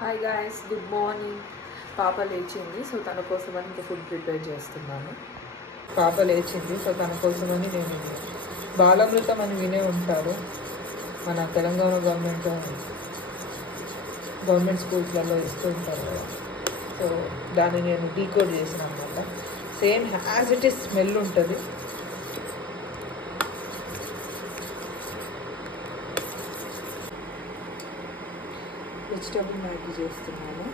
Hi guys, good morning. పాప లేచింది, సో తన కోసమని ఇంకా ఫుడ్ ప్రిపేర్ చేస్తున్నాను. పాప లేచింది, సో తన కోసమని నేను బాలామృతం అని వినే ఉంటారు. మన తెలంగాణ గవర్నమెంట్ స్కూల్స్లలో ఇస్తూ ఉంటారు కదా. సో దాన్ని నేను డీకోడ్ చేసిన అనమాట. Same as it is smell ఉంటుంది. వెజిటబుల్ మ్యాగీ చేస్తున్నాను.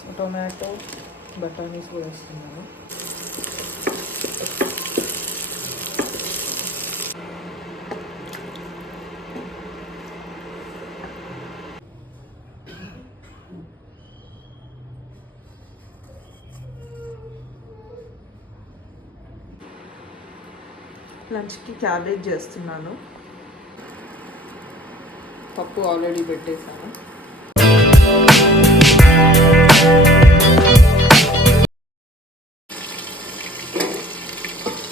సో టొమాటో బఠానీస్ కూడా వేస్తున్నాను. లంచ్కి క్యాబేజ్ చేస్తున్నాను. పప్పు ఆల్రెడీ పెట్టేశాను.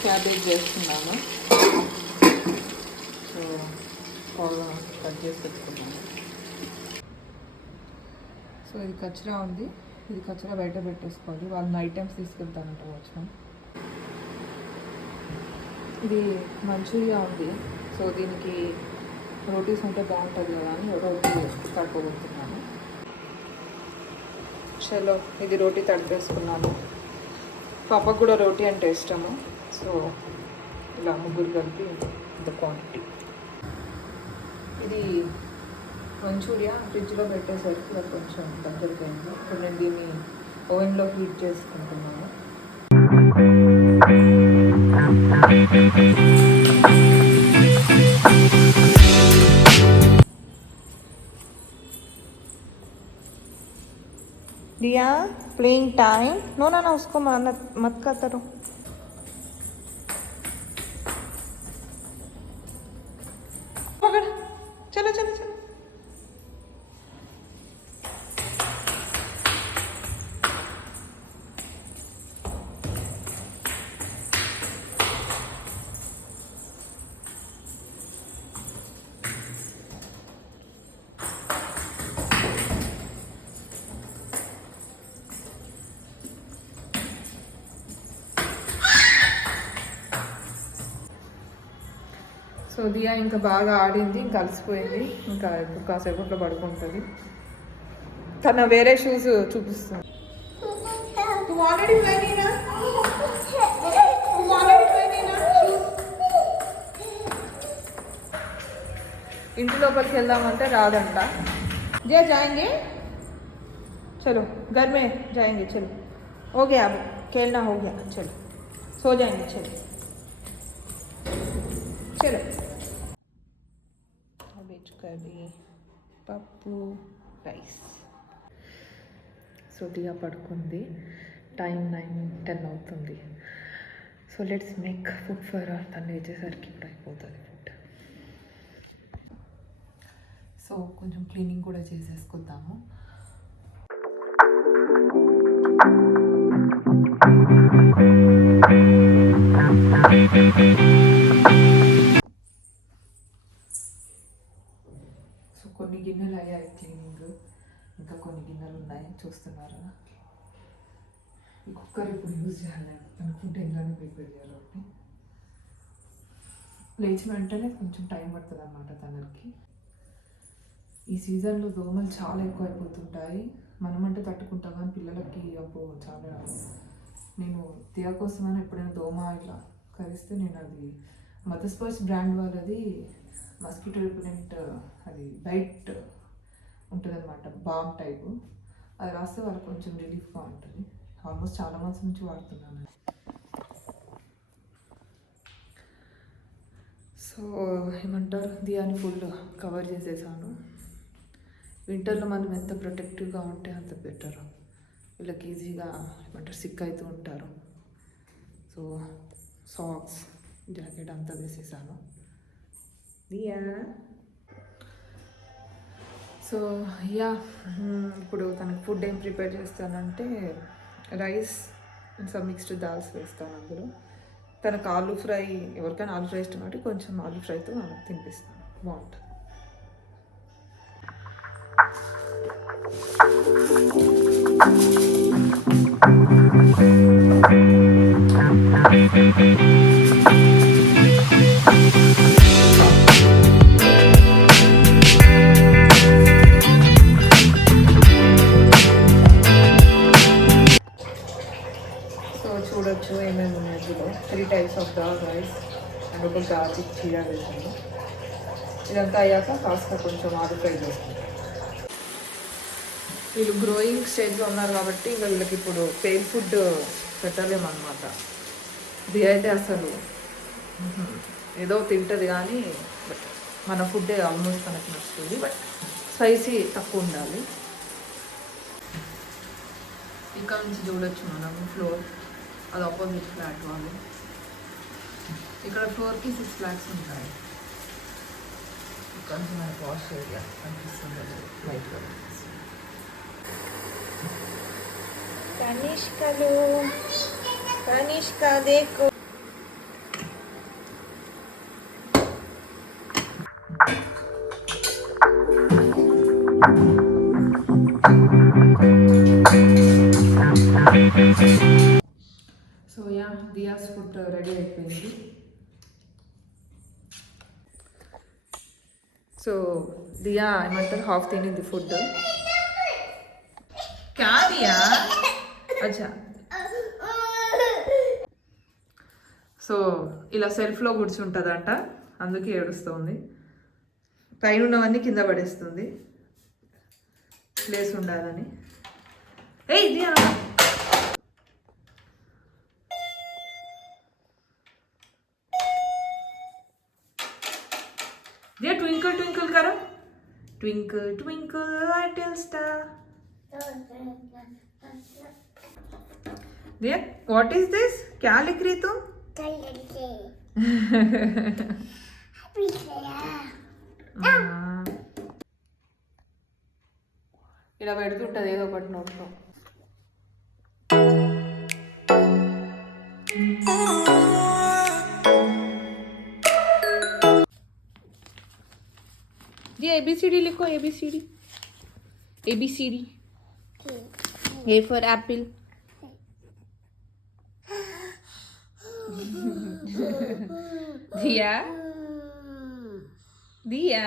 క్యాబేజ్ చేస్తున్నాను. సో కట్ చేసి పెట్టుకున్నాను. సో ఇది కచరా ఉంది, ఇది కచరా బయట పెట్టేసుకోవాలి. వాళ్ళని ఐటమ్స్ తీసుకెళ్తానంట వచ్చినాం. ఇది మంచూరియా ఉంది, సో దీనికి రోటీస్ ఉంటే బాగుంటుంది కదా అని రోటీ తడుపుకుంటున్నాను. చలో ఇది రోటీ తడిపేసుకున్నాను. పాపకు కూడా రోటీ అంటే ఇష్టము, సో ఇలా ముగ్గురు కలిపి ఇంత క్వాంటిటీ. ఇది మంచూరియా ఫ్రిడ్జ్లో పెట్టేసరికి అది కొంచెం దగ్గరికి అయింది. ఇప్పుడు నేను దీన్ని ఓవెన్లో హీట్ చేసుకుంటున్నాను. दिया प्लेइंग टाइम नो ना उसको मत करो. पकड़, चलो चलो चलो. సో దియా ఇంకా బాగా ఆడింది, ఇంకా అలసిపోయింది. ఇంకా కాసేపట్లో పడుకుంటుంది. తన వేరే షూస్ చూపిస్తుంది. ఇంటి లోపలికి వెళ్దామంటే రాదంట. జే జాయింగే, చలో घर में जाएंगे, चलो हो गया, अब खेलना हो गया, चलो सो जाएंगे, चलो चलो. వెజ్ కర్రీ, పప్పు, రైస్. సో దియా పడుకుంది. టైం 9-10 అవుతుంది. So let's make food for తను లేచేసరికి ఇప్పుడు అయిపోతుంది ఫుడ్. సో కొంచెం క్లీనింగ్ కూడా చేసేసుకుందాము. సో కొన్ని గిన్నెలు అయ్యాయి క్లీనింగ్, ఇంకా కొన్ని గిన్నెలు ఉన్నాయి చూస్తున్నారు. ఈ కుక్కర్ ఇప్పుడు యూజ్ చేయాలి, తన ఫుడ్ ఇంట్లోనే ప్రిపేర్ చేయాలి. ఒకటి లేచిన వెంటనే కొంచెం టైం పడుతుంది అన్నమాట తనకి. ఈ సీజన్లో దోమలు చాలా ఎక్కువ అయిపోతుంటాయి. మనమంటే తట్టుకుంటాం కానీ పిల్లలకి అప్పుడు చాలా. నేను దియా కోసమైనా ఎప్పుడైనా దోమ ఇట్లా కరిస్తే నేను అది మదర్స్పర్స్ బ్రాండ్ వాళ్ళది మస్కిటో రిపెలెంట్, అది బైట్ ఉంటుంది అనమాట, బామ్ టైపు. అది రాస్తే వాళ్ళకి కొంచెం రిలీఫ్గా ఉంటుంది. ఆల్మోస్ట్ చాలా మంత్స్ నుంచి వాడుతున్నాను. సో ఏమంటారు, దియాని ఫుల్ కవర్ చేసేసాను. వింటర్లో మనం ఎంత ప్రొటెక్టివ్గా ఉంటే అంత బెటర్. వీళ్ళకి ఈజీగా ఏమంటారు సిక్ అవుతూ ఉంటారు. సో సాక్స్, జాకెట్ అంతా వేసేసాను. దియా సో యా, ఇప్పుడు తనకు ఫుడ్ ఏం ప్రిపేర్ చేస్తానంటే రైస్, సమ్ మిక్స్డ్ దాల్స్ వేస్తాను అందులో. తనకు ఆలూ ఫ్రై, ఎవరికైనా ఆలూ ఫ్రై ఇష్టం అంటే కొంచెం ఆలూ ఫ్రైతో తినిపిస్తాను, బాగుంటుంది. సో చూడొచ్చు ఏమేమి ఉన్నాయి ఇందులో. 3 types of dal rice and ఒక గార్లిక్ చీర వేసాను. ఇదంతా అయ్యాక కాస్త కొంచెం ఆలు ఫ్రై చేస్తాను. వీళ్ళు గ్రోయింగ్ స్టేజ్లో ఉన్నారు కాబట్టి ఇంకా వీళ్ళకి ఇప్పుడు పెయిన్ ఫుడ్ పెట్టలేమన్నమాట. ఇది అయితే అసలు ఏదో తింటుంది కానీ బట్ మన ఫుడ్డే ఆల్మోస్ట్ మనకి నచ్చుతుంది. బట్ స్పైసీ తక్కువ ఉండాలి. ఇక్కడ నుంచి చూడొచ్చు మనం ఫ్లోర్, అది ఆపోజిట్ ఫ్లాట్ వాళ్ళు. ఇక్కడ ఫ్లోర్కి 6 ఫ్లాట్స్ ఉంటాయి. ఇక్కడ నుంచి మనకు వాష్ ఏరియా కనిపిస్తుంది లైట్గా. కనిష్క దేకు. So yeah, Diya's food ready అయిపోయింది. సో దియా ఏమంటారు హాఫ్ తినింది ఫుడ్. క్యాదియా అచ్చా. సో ఇలా సెల్ఫ్లో కూర్చుంటుందంట, అందుకే ఏడుస్తుంది. పైన ఉన్నవన్నీ కింద పడేస్తుంది ప్లేస్ ఉండాలని. ఏయ్ దియా, दिया ट्विंकल ट्विंकल करो. Twinkle twinkle little star. दिया व्हाट इज दिस? क्या लिख रही तुम? ఇలా పెడుతుంటది ఏదో ఒకటి నోట్లో. दिया ABCD लिखो. ABCD. ABCD. A for apple. दिया दिया